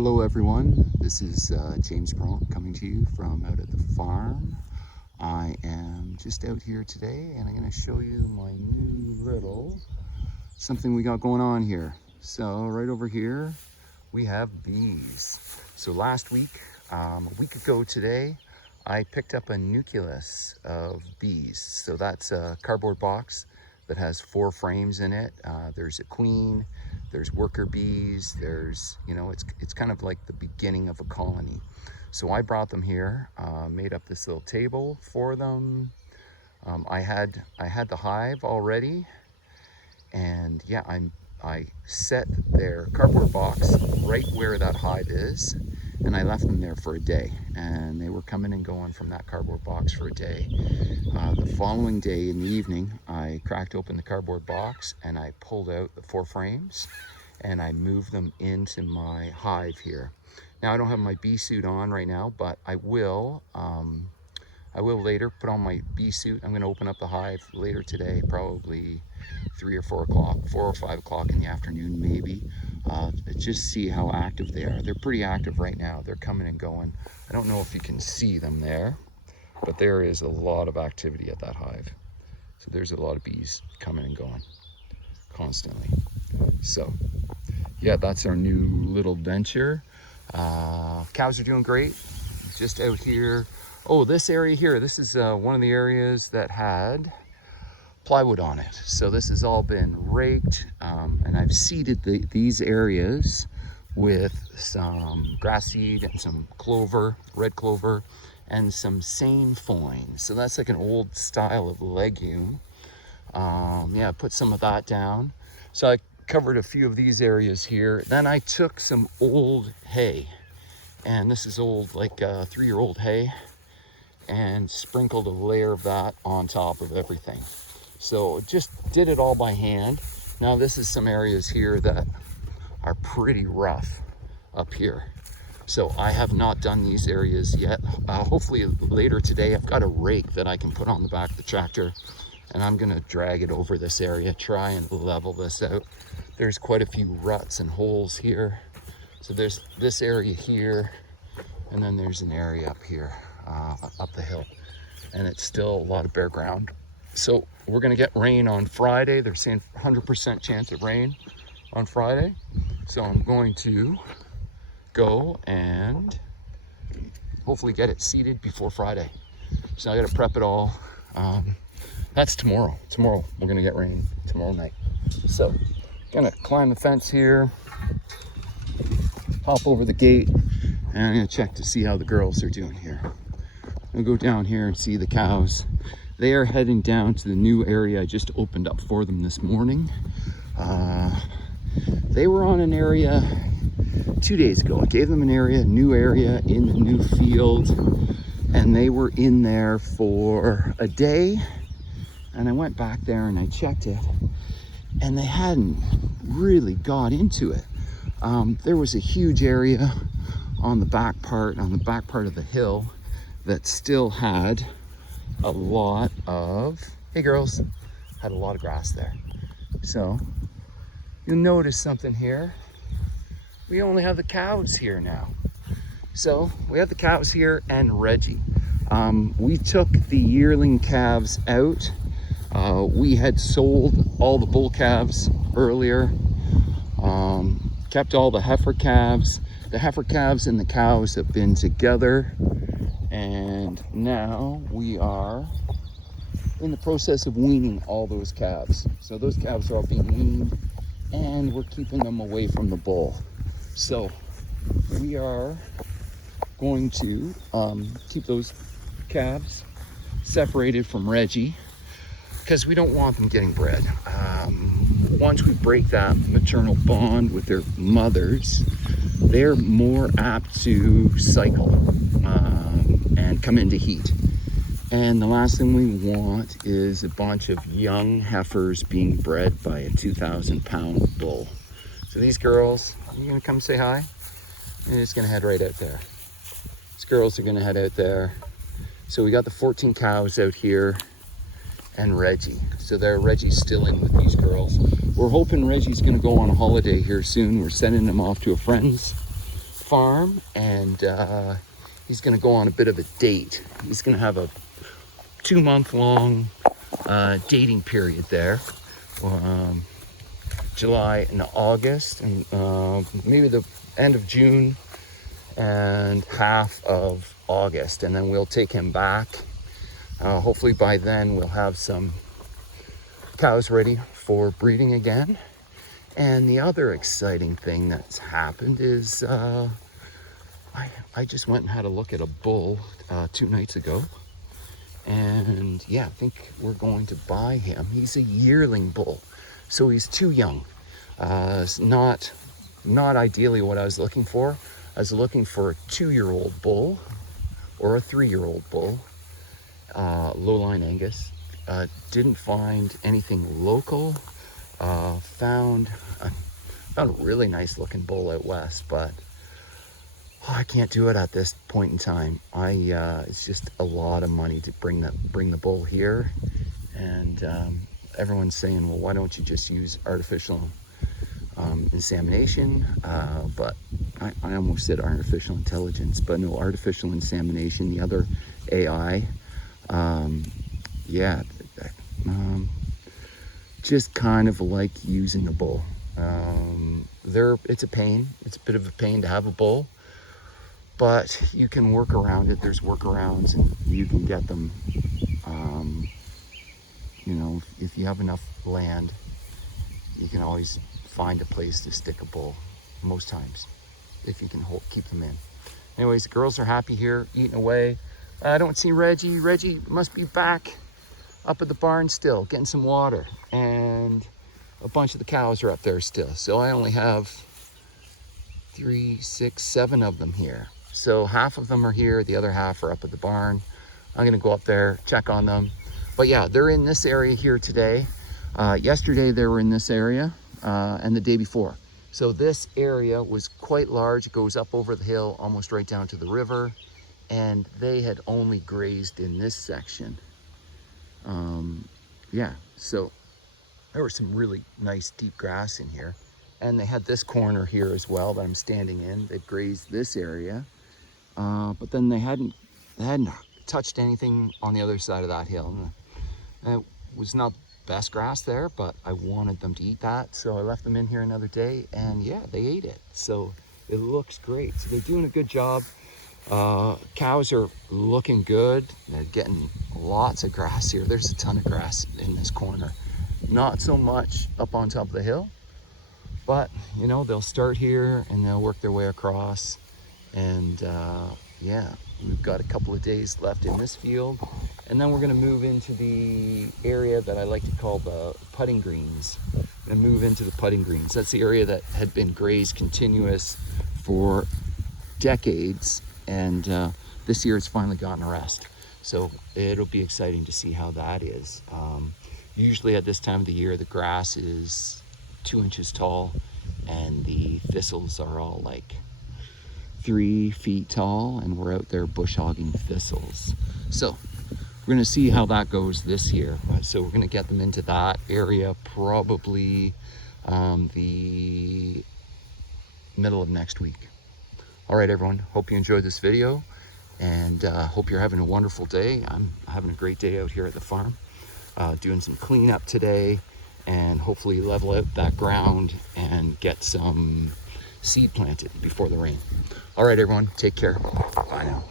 Hello everyone, this is James Bronk coming to you from out at the farm. I am just out here today and I'm going to show you my new little something we got going on here. So right over here we have bees. So last week, a week ago today, I picked up a nucleus of bees. So that's a cardboard box that has 4 frames in it. There's a queen, there's worker bees, there's, it's kind of like the beginning of a colony. So I brought them here, made up this little table for them. I had the hive already, and yeah, I set their cardboard box right where that hive is, and I left them there for a day, and they were coming and going from that cardboard box for a day. The following day in the evening, I cracked open the cardboard box and I pulled out the 4 frames and I moved them into my hive here. Now I don't have my bee suit on right now, but I will later put on my bee suit. I'm going to open up the hive later today, probably 3 or 4 o'clock, 4 or 5 o'clock in the afternoon maybe. Just see how active they are. They're pretty active right now. They're coming and going. I don't know if you can see them there, but there is a lot of activity at that hive. So there's a lot of bees coming and going constantly. So yeah, that's our new little venture. Cows are doing great. Just out here. Oh, this area here, this is one of the areas that had plywood on it. So this has all been raked, and I've seeded these areas with some grass seed and some clover, red clover, and some sainfoin. So that's like an old style of legume. Yeah, put some of that down. So I covered a few of these areas here. Then I took some old hay, and this is old, like 3-year-old hay, and sprinkled a layer of that on top of everything. So just did it all by hand. Now this is some areas here that are pretty rough up here. So I have not done these areas yet. Hopefully later today, I've got a rake that I can put on the back of the tractor, and I'm gonna drag it over this area, try and level this out. There's quite a few ruts and holes here. So there's this area here, and then there's an area up here, up the hill. And it's still a lot of bare ground. So we're gonna get rain on Friday. They're saying 100% chance of rain on Friday. So I'm going to go and hopefully get it seeded before Friday. So I gotta prep it all. That's tomorrow. Tomorrow we're gonna get rain tomorrow night. So gonna climb the fence here, hop over the gate, and I'm gonna check to see how the girls are doing here. I'll go down here and see the cows. They are heading down to the new area I just opened up for them this morning. They were on an area 2 days ago. I gave them an area, a new area in the new field, and they were in there for a day. And I went back there and I checked it, and they hadn't really got into it. There was a huge area on the back part of the hill that still had a lot of, hey girls, had a lot of grass there. So you'll notice something here. We only have the cows here now. So we have the cows here and Reggie. We took the yearling calves out. We had sold all the bull calves earlier, kept all the heifer calves. The heifer calves and the cows have been together, and now we are in the process of weaning all those calves. So those calves are all being weaned, and we're keeping them away from the bull. So we are going to keep those calves separated from Reggie, because we don't want them getting bred. Once we break that maternal bond with their mothers, they're more apt to cycle and come into heat. And the last thing we want is a bunch of young heifers being bred by a 2,000-pound bull. So these girls, are you gonna come say hi? They're just gonna head right out there. These girls are gonna head out there. So we got the 14 cows out here and Reggie. So Reggie's still in with these girls. We're hoping Reggie's gonna go on a holiday here soon. We're sending him off to a friend's farm, and he's going to go on a bit of a date. He's going to have a 2-month-long dating period there. July and August, and maybe the end of June and half of August, and then we'll take him back. Hopefully by then we'll have some cows ready for breeding again. And the other exciting thing that's happened is I just went and had a look at a bull 2 nights ago, and yeah, I think we're going to buy him. He's a yearling bull, so he's too young. It's not ideally what I was looking for. I was looking for a 2-year-old bull or a 3-year-old bull, low-line Angus. Didn't find anything local. Found a really nice looking bull out west, but I can't do it at this point in time. It's just a lot of money to bring the bull here, and everyone's saying, well, why don't you just use artificial insemination? But I almost said artificial intelligence, but no, artificial insemination, the other AI. Yeah, just kind of like using a bull. It's a pain. It's a bit of a pain to have a bull, but you can work around it. There's workarounds, and you can get them. You know, if you have enough land, you can always find a place to stick a bull, most times, if you can keep them in. Anyways, the girls are happy here, eating away. I don't see Reggie. Reggie must be back up at the barn still, getting some water. And a bunch of the cows are up there still. So I only have 3, 6, 7 of them here. So half of them are here, the other half are up at the barn. I'm gonna go up there, check on them. But yeah, they're in this area here today. Yesterday they were in this area, and the day before. So this area was quite large. It goes up over the hill, almost right down to the river. And they had only grazed in this section. Yeah, so there was some really nice deep grass in here. And they had this corner here as well that I'm standing in. They've grazed this area, but then they hadn't touched anything on the other side of that hill. And it was not best grass there, but I wanted them to eat that, so I left them in here another day, and yeah, they ate it. So it looks great. So they're doing a good job. Cows are looking good. They're getting lots of grass here. There's a ton of grass in this corner. Not so much up on top of the hill, but you know, they'll start here and they'll work their way across. And yeah, we've got a couple of days left in this field, and then we're going to move into the area that I like to call the putting greens. And move into the putting greens. That's the area that had been grazed continuous for decades, and this year it's finally gotten a rest. So it'll be exciting to see how that is. Usually at this time of the year, the grass is 2 inches tall, and the thistles are all like 3 feet tall, and we're out there bush hogging thistles. So we're gonna see how that goes this year. So we're gonna get them into that area probably the middle of next week. All right, everyone, hope you enjoyed this video, and hope you're having a wonderful day. I'm having a great day out here at the farm, doing some cleanup today, and hopefully level out that ground and get some seed planted before the rain. All right, everyone, take care. Bye now.